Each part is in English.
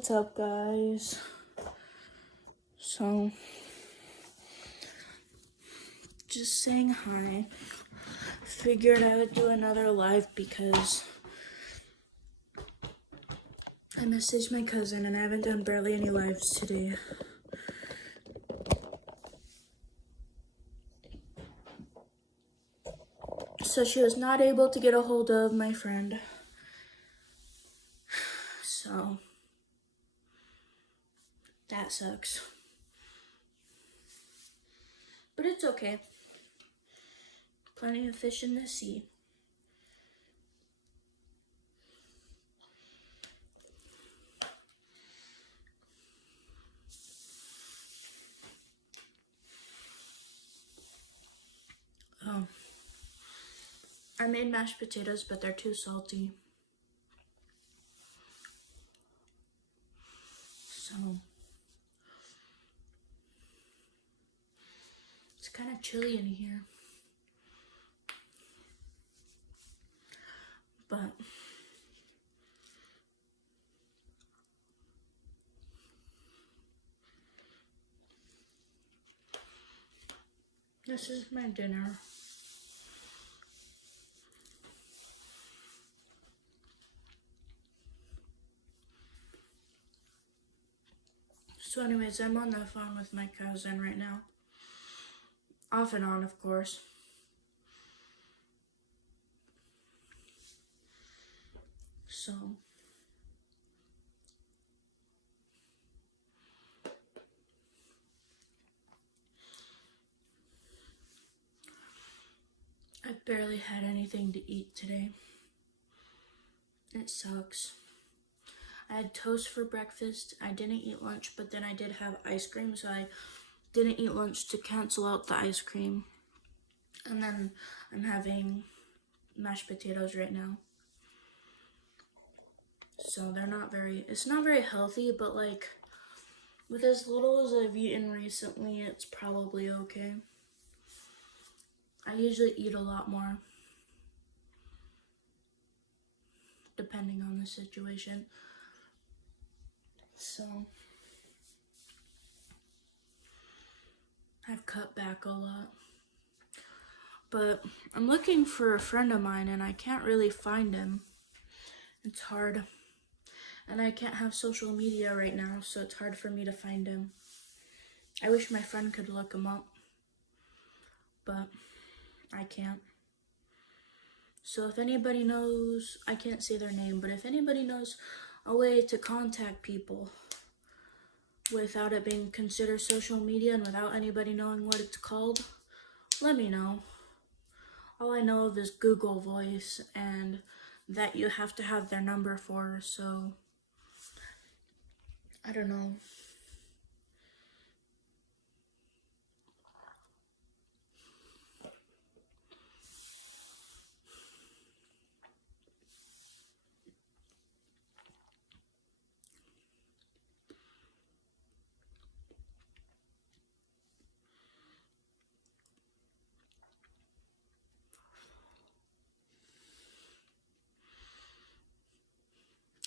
What's up, guys? So, just saying hi. Figured I would do another live because I messaged my cousin and I haven't done barely any lives today. So she was not able to get a hold of my friend. So, that sucks. But it's okay. Plenty of fish in the sea. Oh. I made mashed potatoes, but they're too salty. So, it's kind of chilly in here. But this is my dinner. So anyways, I'm on the phone with my cousin right now. Off and on, of course. So, I barely had anything to eat today. It sucks. I had toast for breakfast. I didn't eat lunch, but then I did have ice cream, so I didn't eat lunch to cancel out the ice cream. And then I'm having mashed potatoes right now. So it's not very healthy, but like with as little as I've eaten recently, it's probably okay. I usually eat a lot more, depending on the situation. So I've cut back a lot. But I'm looking for a friend of mine and I can't really find him. It's hard. And I can't have social media right now, so it's hard for me to find him. I wish my friend could look him up, but I can't. So if anybody knows, I can't say their name, but if anybody knows a way to contact people without it being considered social media and without anybody knowing what it's called, let me know. All I know of is Google Voice, and that you have to have their number for, so I don't know.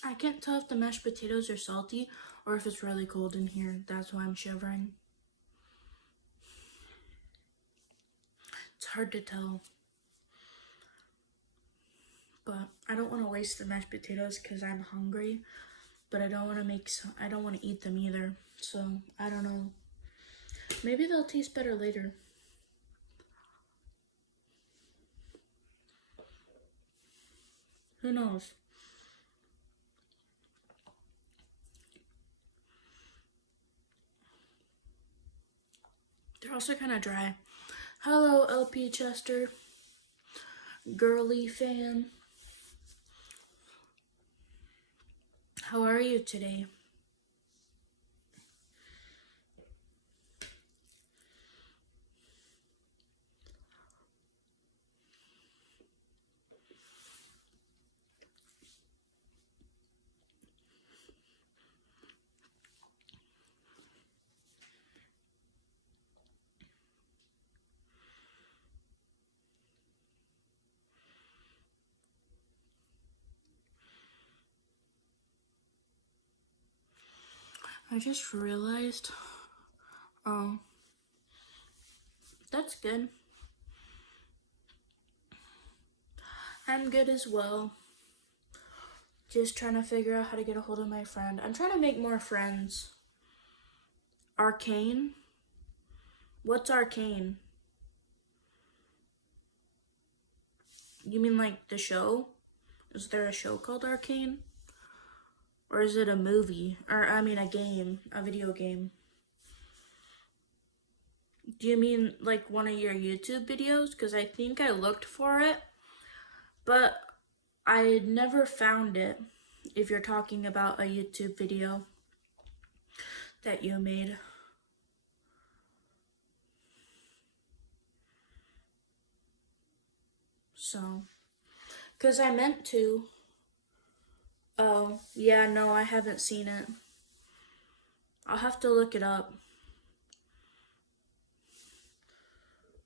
I can't tell if the mashed potatoes are salty or if it's really cold in here. That's why I'm shivering. It's hard to tell. But I don't want to waste the mashed potatoes because I'm hungry. But I don't want to eat them either. So, I don't know. Maybe they'll taste better later. Who knows? They're also kind of dry. Hello, LP Chester. Girly fan. How are you today? I just realized, oh, that's good. I'm good as well. Just trying to figure out how to get a hold of my friend. I'm trying to make more friends. Arcane? What's Arcane? You mean like the show? Is there a show called Arcane? Or is it a movie? Or, I mean, a game, a video game. Do you mean like one of your YouTube videos? Because I think I looked for it, but I never found it. If you're talking about a YouTube video that you made. So, because I meant to. Oh, yeah, no, I haven't seen it. I'll have to look it up.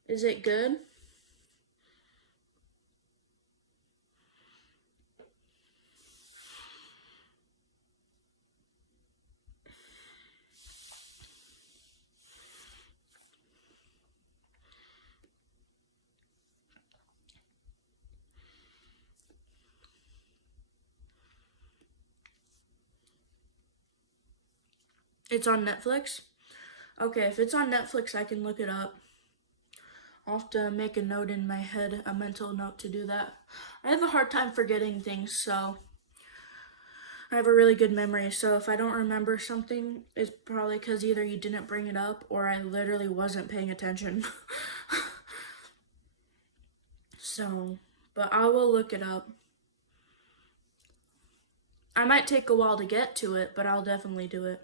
Is it good? It's on Netflix? Okay, if it's on Netflix, I can look it up. I'll have to make a note in my head, a mental note to do that. I have a hard time forgetting things, so I have a really good memory. So if I don't remember something, it's probably because either you didn't bring it up or I literally wasn't paying attention. So, but I will look it up. I might take a while to get to it, but I'll definitely do it.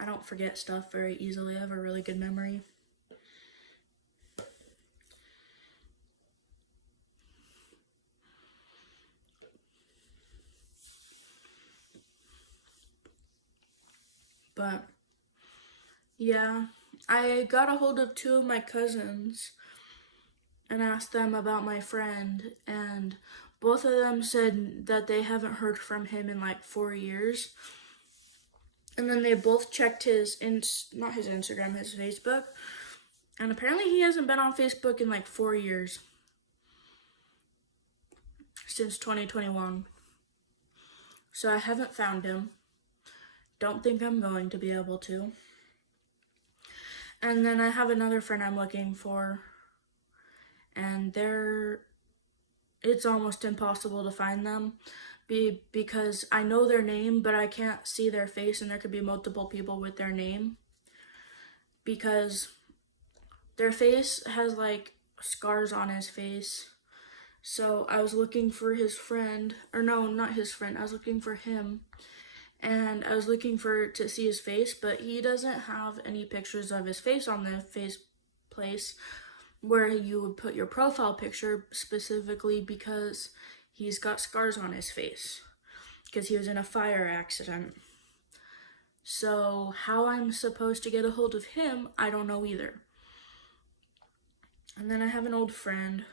I don't forget stuff very easily. I have a really good memory. But, yeah, I got a hold of two of my cousins and asked them about my friend, and both of them said that they haven't heard from him in like 4 years. And then they both checked not his Instagram, his Facebook. And apparently he hasn't been on Facebook in like 4 years. Since 2021. So I haven't found him. Don't think I'm going to be able to. And then I have another friend I'm looking for. And it's almost impossible to find them. Because I know their name, but I can't see their face, and there could be multiple people with their name. Because their face has like scars on his face. So I was looking for his friend, or no, not his friend, I was looking for him. And I was looking to see his face, but he doesn't have any pictures of his face on the face place where you would put your profile picture, specifically because he's got scars on his face because he was in a fire accident. So how I'm supposed to get a hold of him, I don't know either. And then I have an old friend.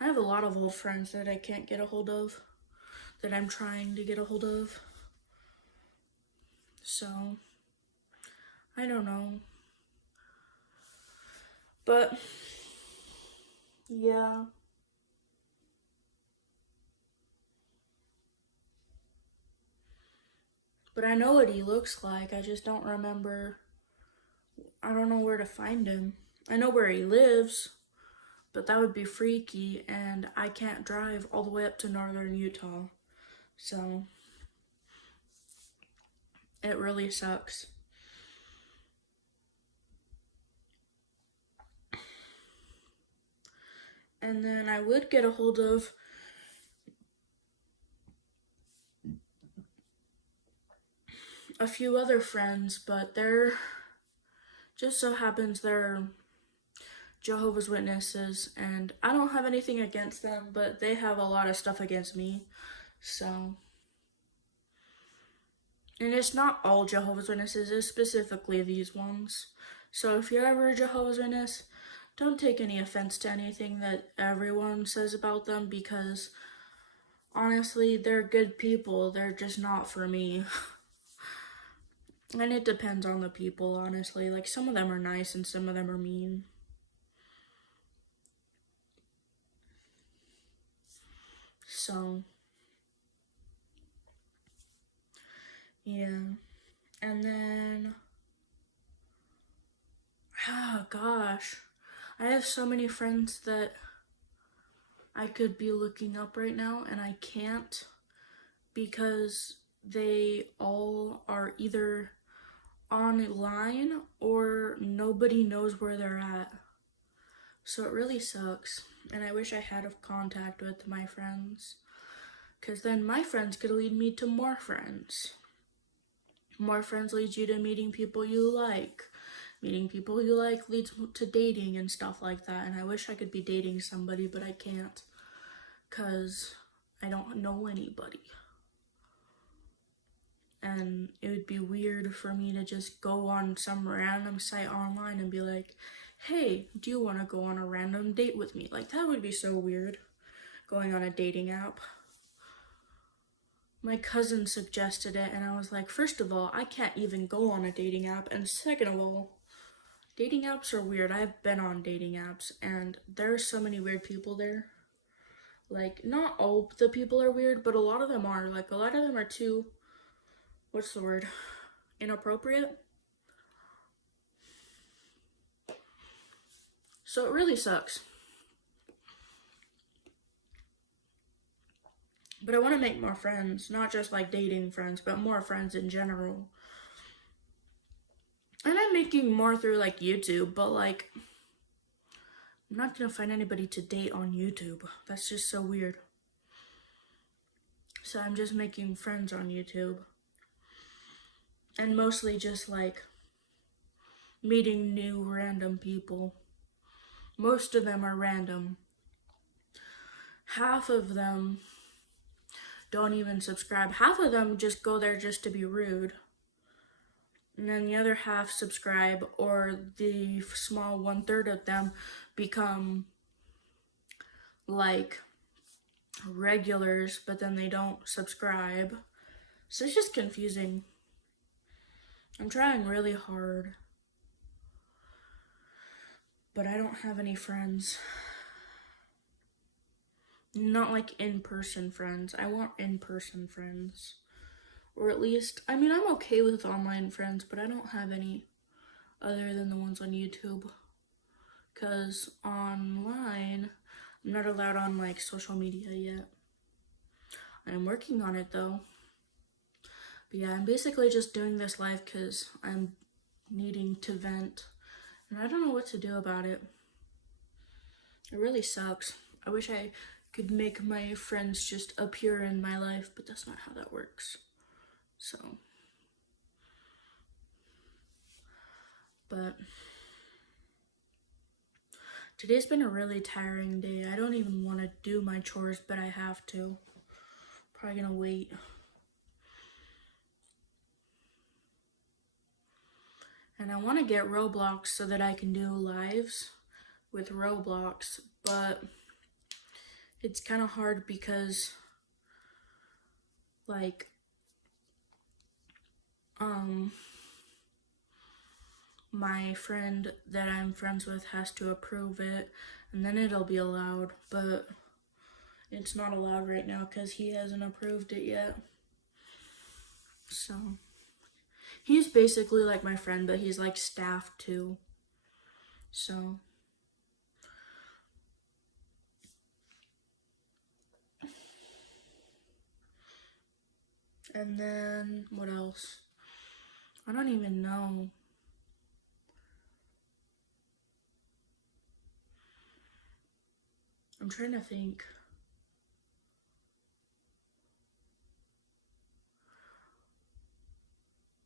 I have a lot of old friends that I can't get a hold of, that I'm trying to get a hold of. So, I don't know. But, yeah. But I know what he looks like. I just don't remember. I don't know where to find him. I know where he lives, but that would be freaky, and I can't drive all the way up to northern Utah. So, it really sucks. And then I would get a hold of a few other friends, but just so happens they're Jehovah's Witnesses, and I don't have anything against them, but they have a lot of stuff against me. So, and it's not all Jehovah's Witnesses, it's specifically these ones. So if you're ever a Jehovah's Witness, don't take any offense to anything that everyone says about them, because honestly, they're good people. They're just not for me. And it depends on the people, honestly. Like, some of them are nice and some of them are mean. So, yeah. And then, oh gosh, I have so many friends that I could be looking up right now, and I can't because they all are either online or nobody knows where they're at. So it really sucks. And I wish I had a contact with my friends, because then my friends could lead me to more friends. More friends leads you to meeting people you like. Meeting people you like leads to dating and stuff like that. And I wish I could be dating somebody, but I can't, because I don't know anybody. And it would be weird for me to just go on some random site online and be like, hey, do you want to go on a random date with me? Like, that would be so weird, going on a dating app. My cousin suggested it, and I was like, first of all, I can't even go on a dating app, and second of all, dating apps are weird. I've been on dating apps, and there are so many weird people there. Like, not all the people are weird, but a lot of them are. Like, a lot of them are too, what's the word, inappropriate. So it really sucks. But I want to make more friends, not just like dating friends, but more friends in general. And I'm making more through like YouTube, but like, I'm not gonna find anybody to date on YouTube. That's just so weird. So I'm just making friends on YouTube. And mostly just like meeting new random people. Most of them are random. Half of them don't even subscribe. Half of them just go there just to be rude. And then the other half subscribe, or the small 1/3 of them become like regulars, but then they don't subscribe. So it's just confusing. I'm trying really hard, but I don't have any friends. Not like in-person friends. I want in-person friends. Or at least, I mean, I'm okay with online friends, but I don't have any other than the ones on YouTube. Because online, I'm not allowed on like social media yet. I'm working on it though. But yeah, I'm basically just doing this live because I'm needing to vent. And I don't know what to do about it. It really sucks. I wish I could make my friends just appear in my life, but that's not how that works. So, but today's been a really tiring day. I don't even want to do my chores, but I have to. Probably gonna wait. And I want to get Roblox so that I can do lives with Roblox, but it's kind of hard because like my friend that I'm friends with has to approve it, and then it'll be allowed, but it's not allowed right now because he hasn't approved it yet. So he's basically like my friend, but he's like staff too. So and then what else? I don't even know. I'm trying to think.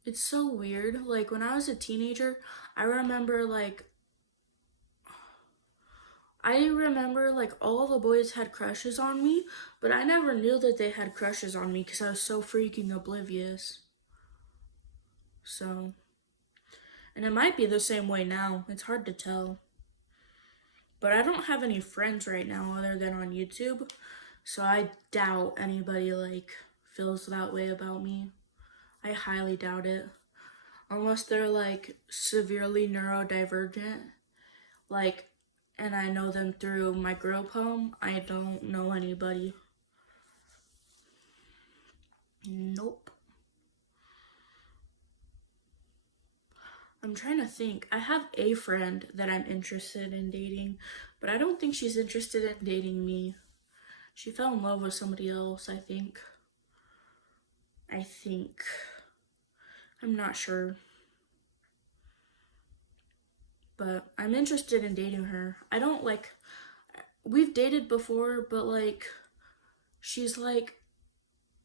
It's so weird. Like, when I was a teenager, I remember like all the boys had crushes on me, but I never knew that they had crushes on me because I was so freaking oblivious. So, and it might be the same way now. It's hard to tell. But I don't have any friends right now other than on YouTube, so I doubt anybody like feels that way about me. I highly doubt it. unless they're like severely neurodivergent, like, and I know them through my group home, I don't know anybody. Nope. I'm trying to think. I have a friend that I'm interested in dating, but I don't think she's interested in dating me. She fell in love with somebody else, I think. I'm not sure. But I'm interested in dating her. I don't like, we've dated before, but like, she's like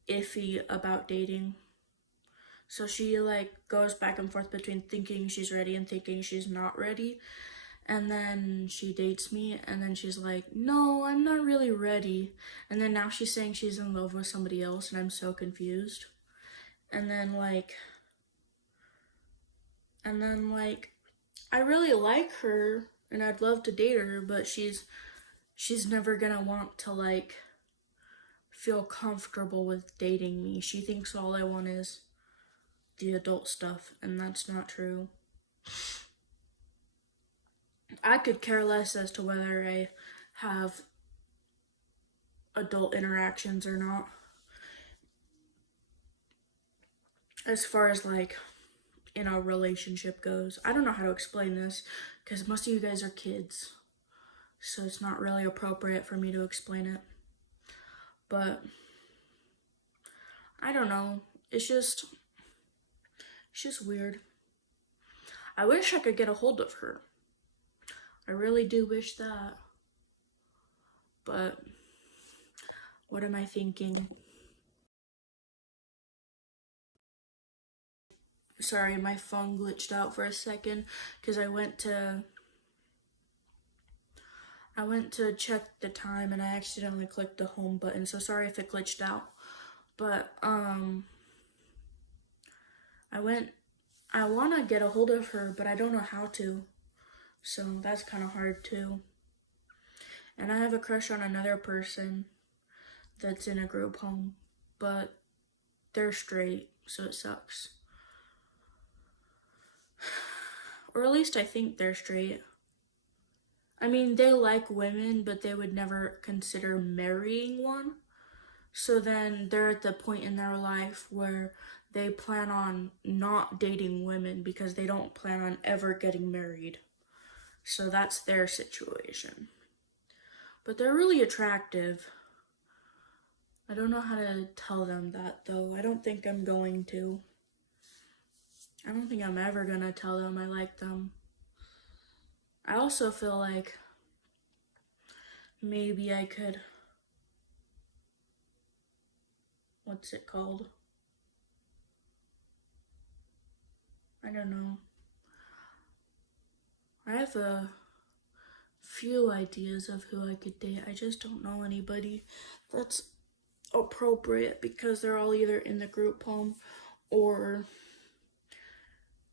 iffy about dating. So she like goes back and forth between thinking she's ready and thinking she's not ready. And then she dates me, and then she's like, no, I'm not really ready. And then now she's saying she's in love with somebody else, and I'm so confused. And then like, I really like her, and I'd love to date her, but she's never gonna want to like feel comfortable with dating me. She thinks all I want is the adult stuff, and that's not true. I could care less as to whether I have adult interactions or not. As far as like in a relationship goes, I don't know how to explain this because most of you guys are kids, so it's not really appropriate for me to explain it. But I don't know. It's just weird. I wish I could get a hold of her. I really do wish that. But what am I thinking? Sorry, my phone glitched out for a second because I went to check the time and I accidentally clicked the home button. So sorry if it glitched out. But I want to get a hold of her, but I don't know how to. So that's kind of hard too. And I have a crush on another person that's in a group home, but they're straight, so it sucks. Or at least I think they're straight. I mean, they like women, but they would never consider marrying one. So then they're at the point in their life where they plan on not dating women because they don't plan on ever getting married. So that's their situation. But they're really attractive. I don't know how to tell them that though. I don't think I'm going to. I don't think I'm ever gonna tell them I like them. I also feel like maybe I could, what's it called? I don't know. I have a few ideas of who I could date. I just don't know anybody that's appropriate because they're all either in the group home or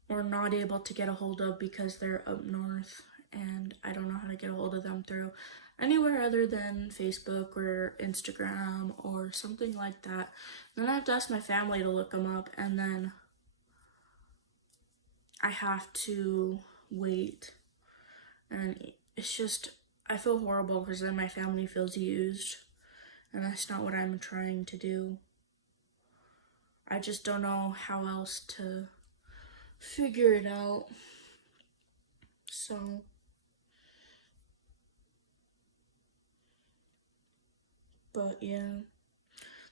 not able to get a hold of because they're up north, and I don't know how to get a hold of them through anywhere other than Facebook or Instagram or something like that. Then I have to ask my family to look them up, and then I have to wait. And it's just, I feel horrible because then my family feels used, and that's not what I'm trying to do. I just don't know how else to figure it out. So, but yeah.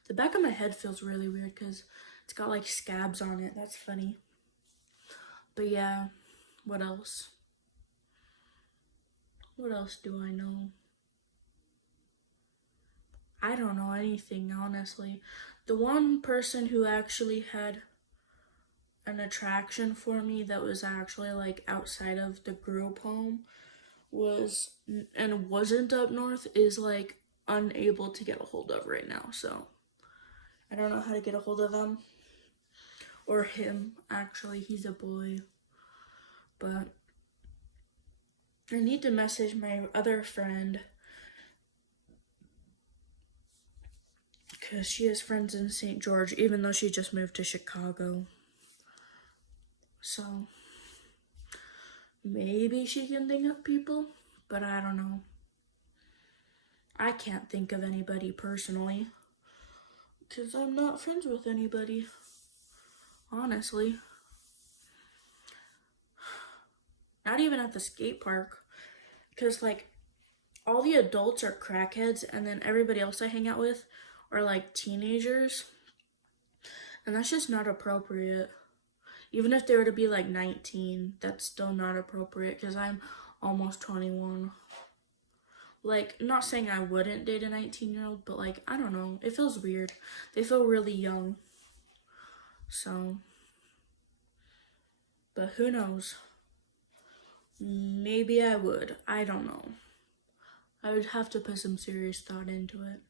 The back of my head feels really weird because it's got like scabs on it. That's funny. But yeah, what else? What else do I know? I don't know anything, honestly. The one person who actually had an attraction for me that was actually like outside of the group home was, and wasn't up north, is like unable to get a hold of right now. So I don't know how to get a hold of them. Or him, actually, he's a boy. But I need to message my other friend because she has friends in St. George, even though she just moved to Chicago. So maybe she can think of people, but I don't know. I can't think of anybody personally, because I'm not friends with anybody, honestly. Not even at the skate park, because like all the adults are crackheads, and then everybody else I hang out with are like teenagers, and that's just not appropriate. Even if they were to be like 19, that's still not appropriate because I'm almost 21. Like, not saying I wouldn't date a 19-year-old, but like, I don't know. It feels weird. They feel really young. So, but who knows? Maybe I would. I don't know. I would have to put some serious thought into it.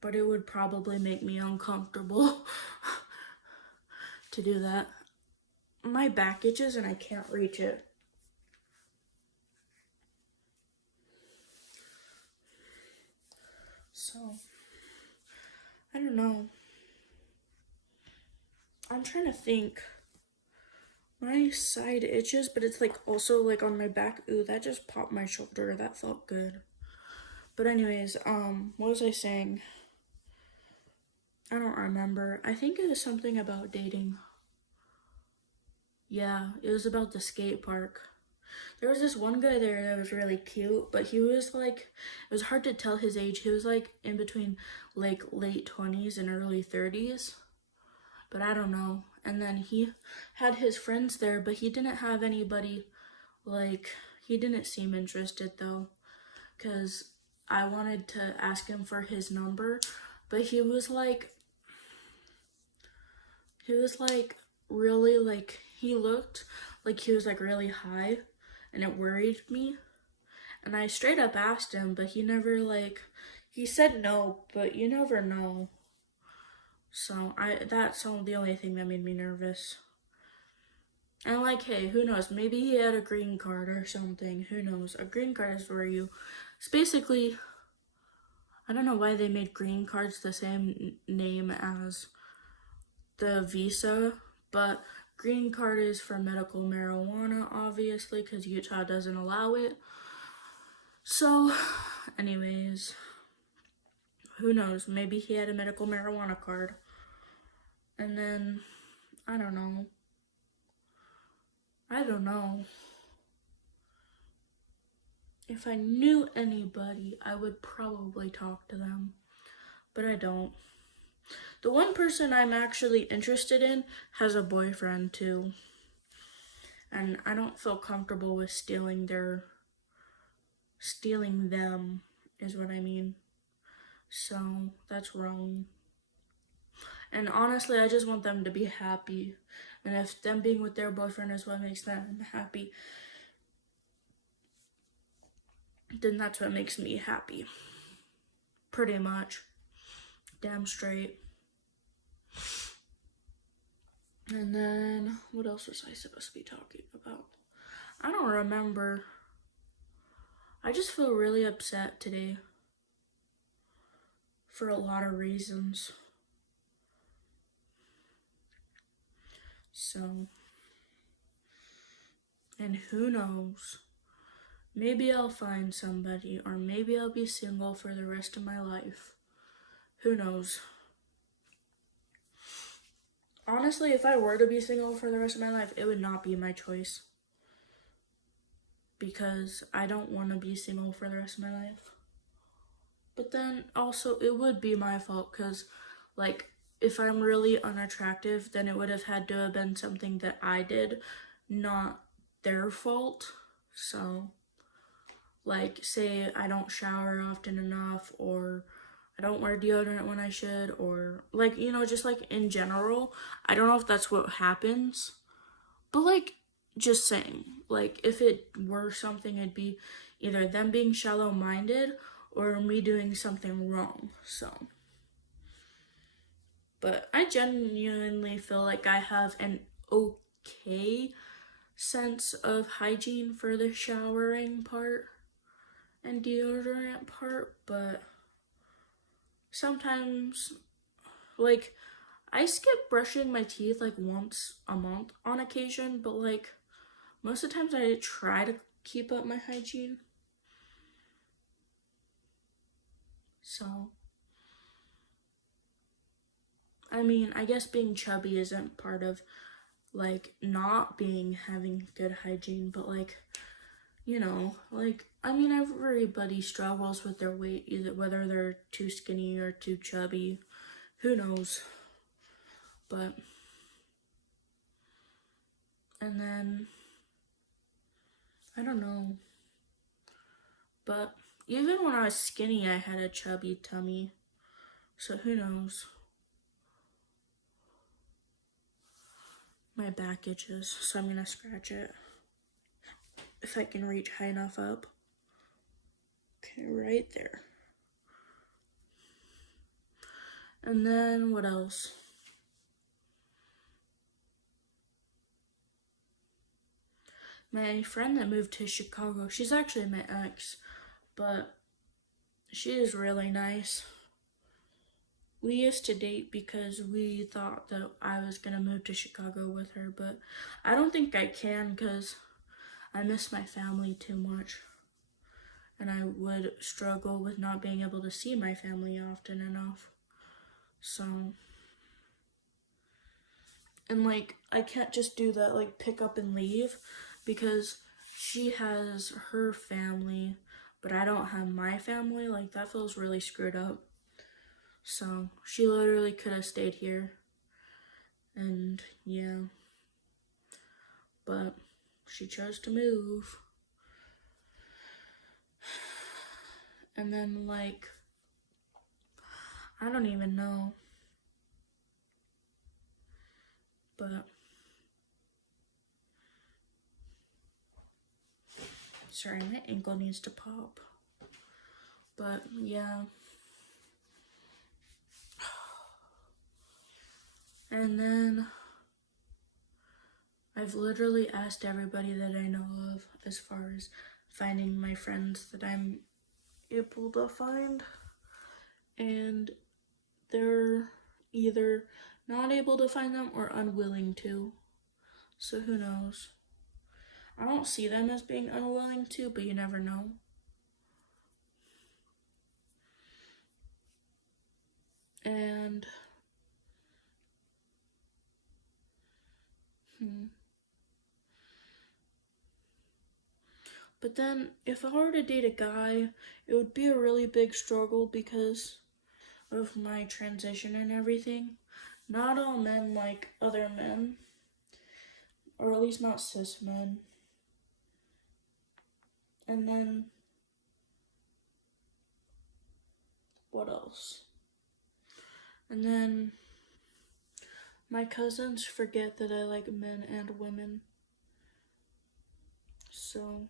But it would probably make me uncomfortable to do that. My back itches and I can't reach it. So, I don't know. I'm trying to think. My side itches, but it's like also like on my back. Ooh, that just popped my shoulder. That felt good. But anyways, what was I saying? I don't remember. I think it was something about dating. Yeah, it was about the skate park. There was this one guy there that was really cute, but he was like, it was hard to tell his age. He was like in between like late 20s and early 30s. But I don't know. And then he had his friends there, but he didn't have anybody, like, he didn't seem interested though, because I wanted to ask him for his number, but he was like really like, he looked like he was like really high, and it worried me. And I straight up asked him, but he never like, he said no, but you never know. So that's the only thing that made me nervous. And like, hey, who knows? Maybe he had a green card or something. Who knows? A green card is where it's basically, I don't know why they made green cards the same name as the visa, but green card is for medical marijuana, obviously, because Utah doesn't allow it. So, anyways, who knows? Maybe he had a medical marijuana card. And then, I don't know. If I knew anybody, I would probably talk to them. But I don't. The one person I'm actually interested in has a boyfriend too. And I don't feel comfortable with stealing them, is what I mean. So, that's wrong. And honestly, I just want them to be happy. And if them being with their boyfriend is what makes them happy, then that's what makes me happy. Pretty much. Damn straight. And then, what else was I supposed to be talking about? I don't remember. I just feel really upset today. For a lot of reasons. So, and who knows? Maybe I'll find somebody, or maybe I'll be single for the rest of my life. Who knows? Honestly, if I were to be single for the rest of my life, it would not be my choice. Because I don't want to be single for the rest of my life. But then also, it would be my fault, because like, if I'm really unattractive, then it would have had to have been something that I did, not their fault. So, like, say I don't shower often enough, or I don't wear deodorant when I should, or like, just like in general. I don't know if that's what happens, but like, just saying, like, if it were something, it'd be either them being shallow-minded or me doing something wrong. So, but I genuinely feel like I have an okay sense of hygiene for the showering part and deodorant part, but sometimes, like, I skip brushing my teeth like once a month on occasion, but like most of the times I try to keep up my hygiene. So, I mean, I guess being chubby isn't part of like not having good hygiene, but like, like, I mean, everybody struggles with their weight, either whether they're too skinny or too chubby. Who knows? But, and then, I don't know. But even when I was skinny, I had a chubby tummy. So who knows? My back itches, so I'm gonna scratch it. If I can reach high enough up. Okay, right there. And then what else? My friend that moved to Chicago, she's actually my ex, but she is really nice. We used to date because we thought that I was gonna move to Chicago with her, but I don't think I can because I miss my family too much. And I would struggle with not being able to see my family often enough. So, and like, I can't just do that, like, pick up and leave because she has her family, but I don't have my family. Like, that feels really screwed up. So, she literally could have stayed here. And yeah. But she chose to move. And then, like, I don't even know. But sorry, my ankle needs to pop. But yeah. And then I've literally asked everybody that I know of as far as finding my friends that I'm able to find. And they're either not able to find them or unwilling to. So who knows? I don't see them as being unwilling to, but you never know. And but then if I were to date a guy, it would be a really big struggle because of my transition and everything. Not all men like other men, or at least not cis men. And then what else? And then my cousins forget that I like men and women. So,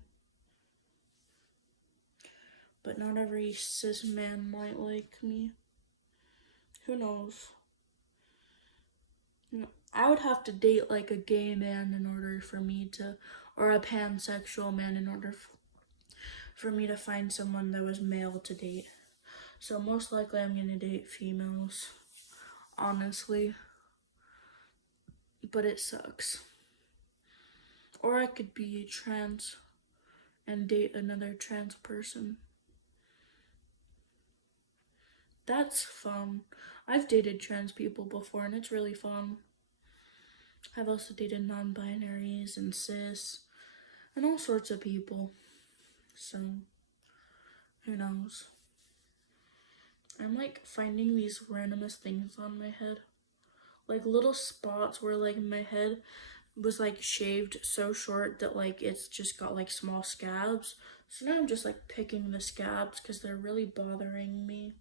but not every cis man might like me. Who knows? I would have to date like a gay man in order for me to, or a pansexual man in order for me to find someone that was male to date. So most likely I'm gonna date females, honestly. But it sucks. Or I could be trans and date another trans person. That's fun. I've dated trans people before and it's really fun. I've also dated non-binaries and cis and all sorts of people. So, who knows? I'm like finding these randomest things on my head. Like little spots where like my head was like shaved so short that like it's just got like small scabs. So now I'm just like picking the scabs because they're really bothering me.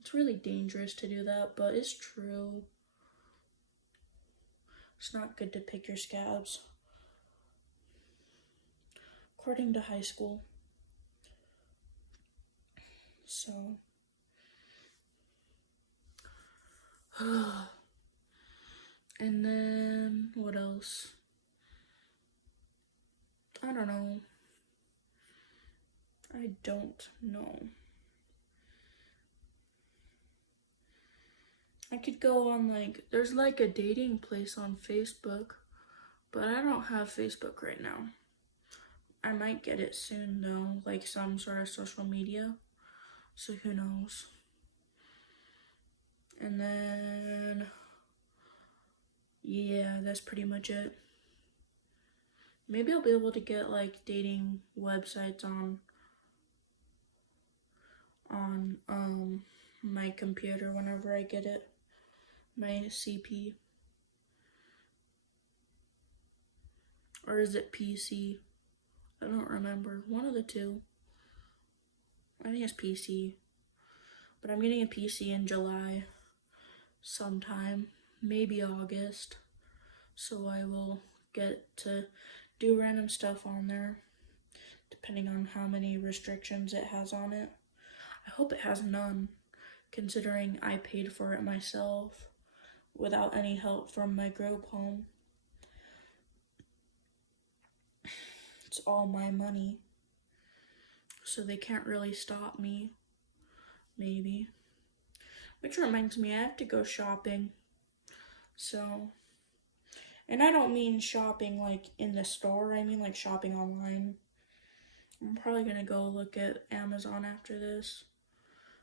It's really dangerous to do that, but it's true. It's not good to pick your scabs. According to high school. So. And then, what else? I don't know. I don't know. I could go on there's like a dating place on Facebook, but I don't have Facebook right now. I might get it soon though, like some sort of social media, so who knows. And then, yeah, that's pretty much it. Maybe I'll be able to get like dating websites on my computer whenever I get it, my CP. Or is it PC? I don't remember. One of the two. I think it's PC. But I'm getting a PC in July sometime, maybe August. So I will get to do random stuff on there, depending on how many restrictions it has on it. I hope it has none, considering I paid for it myself without any help from my group home. It's all my money, so they can't really stop me, maybe. Which reminds me, I have to go shopping. So, and I don't mean shopping like in the store, I mean like shopping online. I'm probably gonna go look at Amazon after this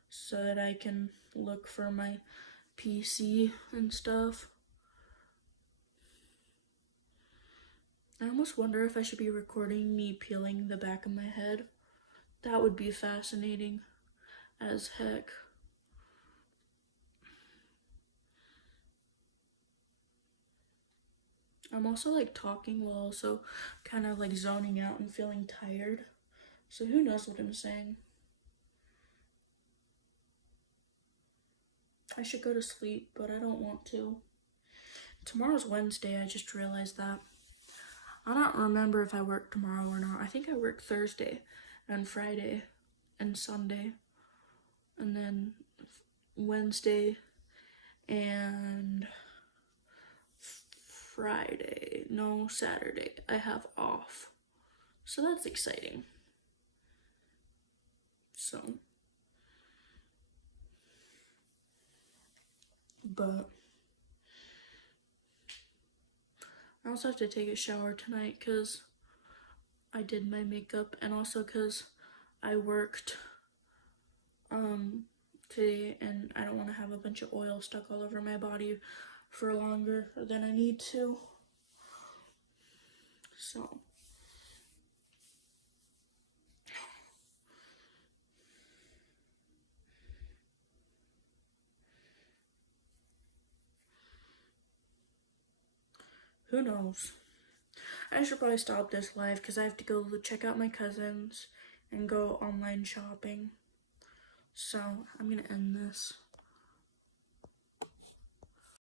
so that I can look for my PC and stuff. I almost wonder if I should be recording me peeling the back of my head. That would be fascinating as heck. I'm also like talking while also kind of like zoning out and feeling tired. So who knows what I'm saying. I should go to sleep, but I don't want to. Tomorrow's Wednesday, I just realized that. I don't remember if I work tomorrow or not. I think I work Thursday and Friday and Sunday. And then Wednesday and Saturday, I have off. So that's exciting. So, but I also have to take a shower tonight because I did my makeup, and also because I worked today and I don't want to have a bunch of oil stuck all over my body for longer than I need to. So, who knows? I should probably stop this live because I have to go check out my cousins and go online shopping. So, I'm gonna end this.